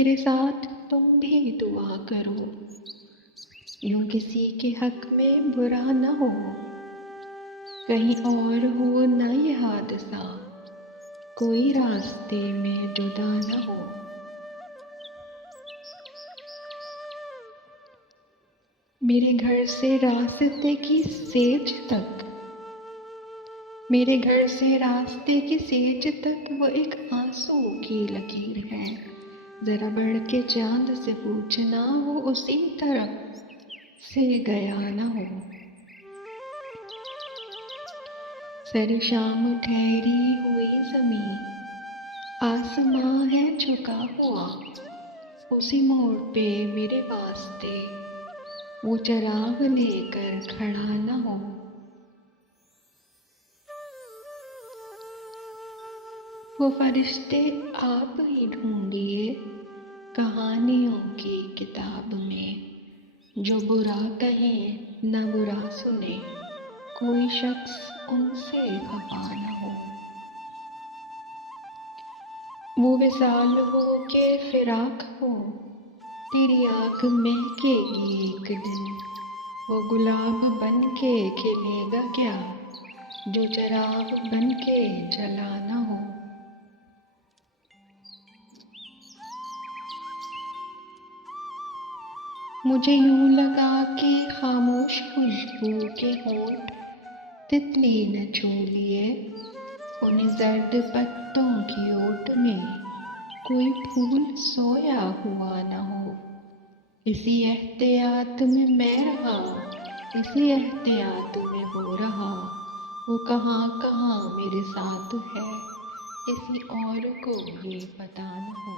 میرے ساتھ تم بھی دعا کرو، یوں کسی کے حق میں برا نہ ہو، کہیں اور ہو نہ یہ حادثہ، کوئی راستے میں جدا نہ ہو۔ میرے گھر سے راستے کی سیج تک، میرے گھر سے راستے کی سیج تک وہ ایک آنسو کی لکیر ہے، ذرا بڑھ کے چاند سے پوچھنا وہ اسی طرف سے گیا نہ ہو۔ سر شام ٹھہری ہوئی زمین، آسماں ہے جھکا ہوا، اسی موڑ پہ میرے واسطے وہ چراغ لے کر کھڑا نہ ہو۔ وہ فرشتے آپ ہی ڈھونڈیے کہانیوں کی کتاب میں، جو برا کہیں نہ برا سنے، کوئی شخص ان سے خفا نہ ہو۔ وہ وصال ہو کہ فراق ہو، تیری آنکھ مہکے گی ایک دن، وہ گلاب بن کے کھلے گا کیا، جو چراغ بن کے جلا نہ ہو۔ مجھے یوں لگا کہ خاموش خوشبو کے ہونٹ تتلی نے چھو لیے، انہیں زرد پتوں کی اوٹ میں کوئی پھول سویا ہوا نہ ہو۔ اسی احتیاط میں رہا، اسی احتیاط میں وہ رہا، وہ کہاں کہاں میرے ساتھ ہے، کسی اور کو یہ پتہ نہ ہو۔